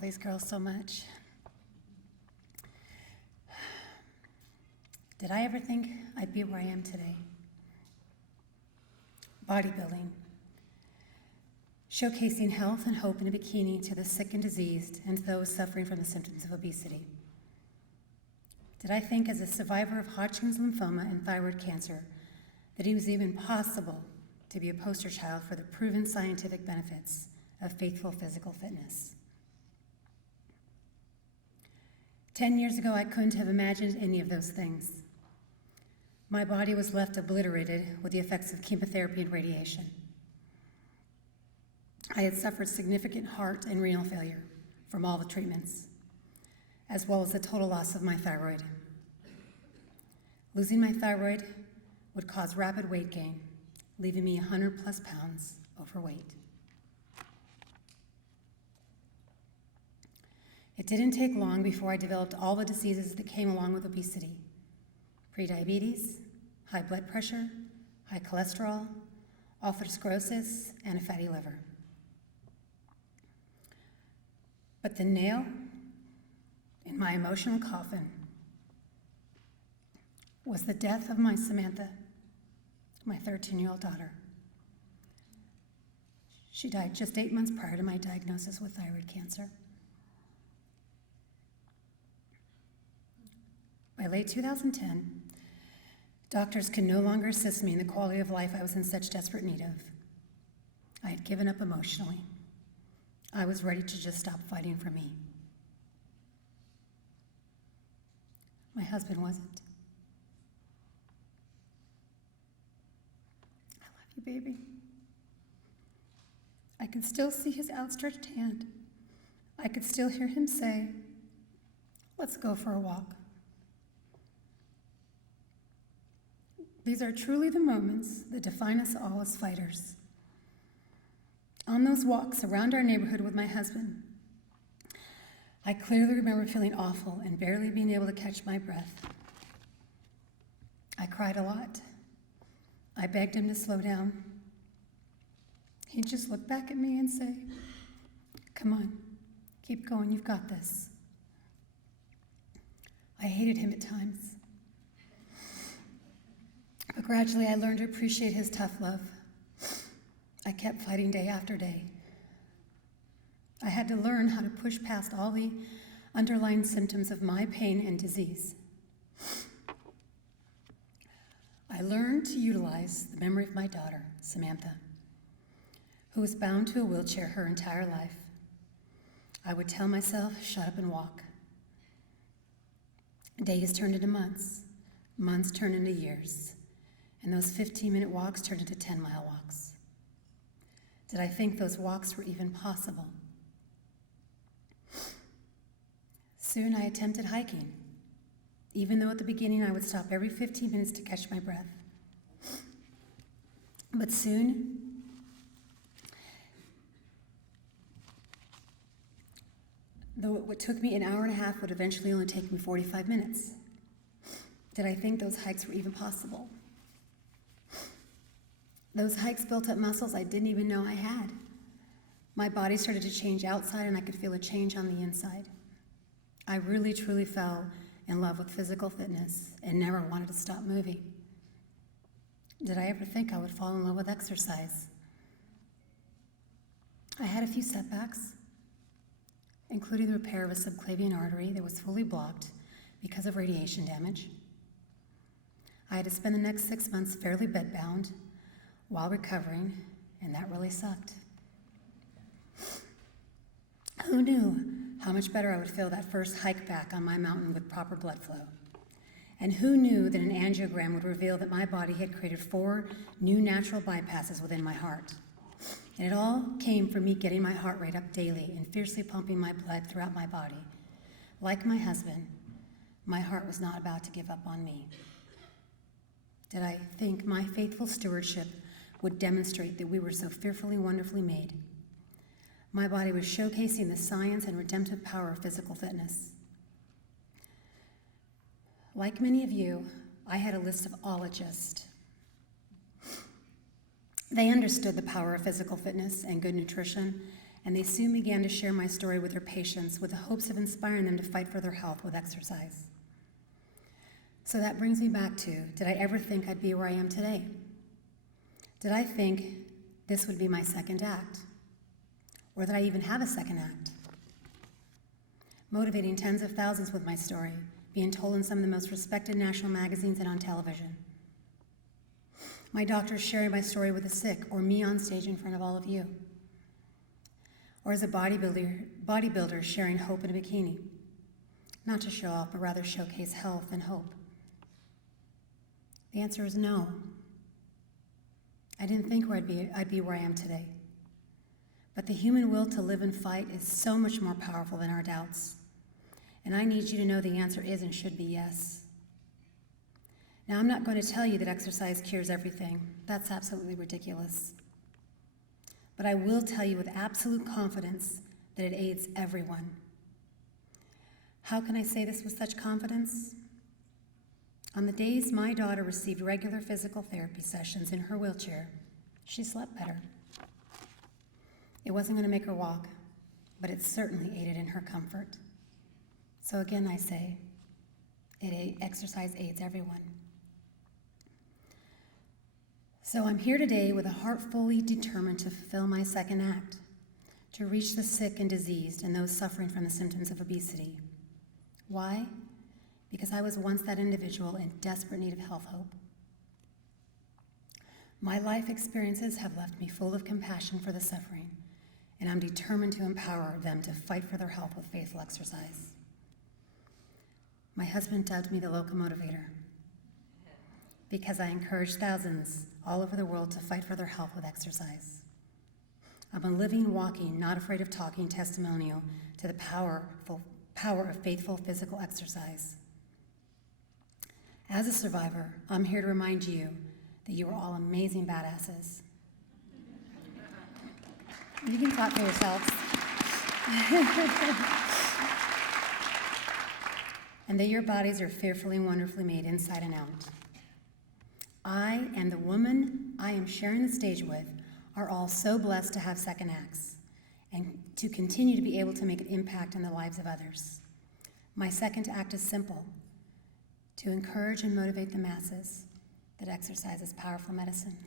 these girls so much. Did I ever think I'd be where I am today? Bodybuilding, showcasing health and hope in a bikini to the sick and diseased and those suffering from the symptoms of obesity. Did I think as a survivor of Hodgkin's lymphoma and thyroid cancer that it was even possible to be a poster child for the proven scientific benefits of faithful physical fitness? 10 years ago, I couldn't have imagined any of those things. My body was left obliterated with the effects of chemotherapy and radiation. I had suffered significant heart and renal failure from all the treatments, as well as the total loss of my thyroid. Losing my thyroid would cause rapid weight gain, leaving me 100 plus pounds overweight. It didn't take long before I developed all the diseases that came along with obesity: prediabetes, high blood pressure, high cholesterol, atherosclerosis, and a fatty liver. But the nail in my emotional coffin was the death of my Samantha, my 13-year-old daughter. She died just 8 months prior to my diagnosis with thyroid cancer. By late 2010, doctors could no longer assist me in the quality of life I was in such desperate need of. I had given up emotionally. I was ready to just stop fighting for me. My husband wasn't. I love you, baby. I could still see his outstretched hand. I could still hear him say, "Let's go for a walk." These are truly the moments that define us all as fighters. On those walks around our neighborhood with my husband, I clearly remember feeling awful and barely being able to catch my breath. I cried a lot. I begged him to slow down. He'd just look back at me and say, "Come on, keep going, you've got this." I hated him at times. But gradually I learned to appreciate his tough love. I kept fighting day after day. I had to learn how to push past all the underlying symptoms of my pain and disease. I learned to utilize the memory of my daughter, Samantha, who was bound to a wheelchair her entire life. I would tell myself, "Shut up and walk." Days turned into months, months turned into years, and those 15-minute walks turned into 10-mile walks. Did I think those walks were even possible? Soon I attempted hiking, even though at the beginning I would stop every 15 minutes to catch my breath. But soon, though what took me an hour and a half would eventually only take me 45 minutes. Did I think those hikes were even possible? Those hikes built up muscles I didn't even know I had. My body started to change outside and I could feel a change on the inside. I really, truly fell in love with physical fitness and never wanted to stop moving. Did I ever think I would fall in love with exercise? I had a few setbacks, including the repair of a subclavian artery that was fully blocked because of radiation damage. I had to spend the next 6 months fairly bedbound while recovering, and that really sucked. Who knew how much better I would feel that first hike back on my mountain with proper blood flow? And who knew that an angiogram would reveal that my body had created 4 new natural bypasses within my heart? And it all came from me getting my heart rate up daily and fiercely pumping my blood throughout my body. Like my husband, my heart was not about to give up on me. Did I think my faithful stewardship would demonstrate that we were so fearfully, wonderfully made? My body was showcasing the science and redemptive power of physical fitness. Like many of you, I had a list of ologists. They understood the power of physical fitness and good nutrition and they soon began to share my story with their patients with the hopes of inspiring them to fight for their health with exercise. So that brings me back to, did I ever think I'd be where I am today? Did I think this would be my second act? Or that I even have a second act? Motivating tens of thousands with my story, being told in some of the most respected national magazines and on television. My doctors sharing my story with the sick, or me on stage in front of all of you. Or as a bodybuilder sharing hope in a bikini. Not to show off, but rather showcase health and hope. The answer is no. I didn't think I'd be where I am today. But the human will to live and fight is so much more powerful than our doubts. And I need you to know the answer is and should be yes. Now, I'm not going to tell you that exercise cures everything. That's absolutely ridiculous. But I will tell you with absolute confidence that it aids everyone. How can I say this with such confidence? On the days my daughter received regular physical therapy sessions in her wheelchair, she slept better. It wasn't going to make her walk, but it certainly aided in her comfort. So again, I say, exercise aids everyone. So I'm here today with a heart fully determined to fulfill my second act, to reach the sick and diseased and those suffering from the symptoms of obesity. Why? Because I was once that individual in desperate need of health hope. My life experiences have left me full of compassion for the suffering, and I'm determined to empower them to fight for their health with faithful exercise. My husband dubbed me the locomotivator because I encourage thousands all over the world to fight for their health with exercise. I'm a living, walking, not afraid of talking testimonial to the power of faithful physical exercise. As a survivor, I'm here to remind you that you are all amazing badasses. You can talk for yourselves. And that your bodies are fearfully and wonderfully made inside and out. I and the woman I am sharing the stage with are all so blessed to have second acts and to continue to be able to make an impact on the lives of others. My second act is simple: to encourage and motivate the masses that exercise is powerful medicine.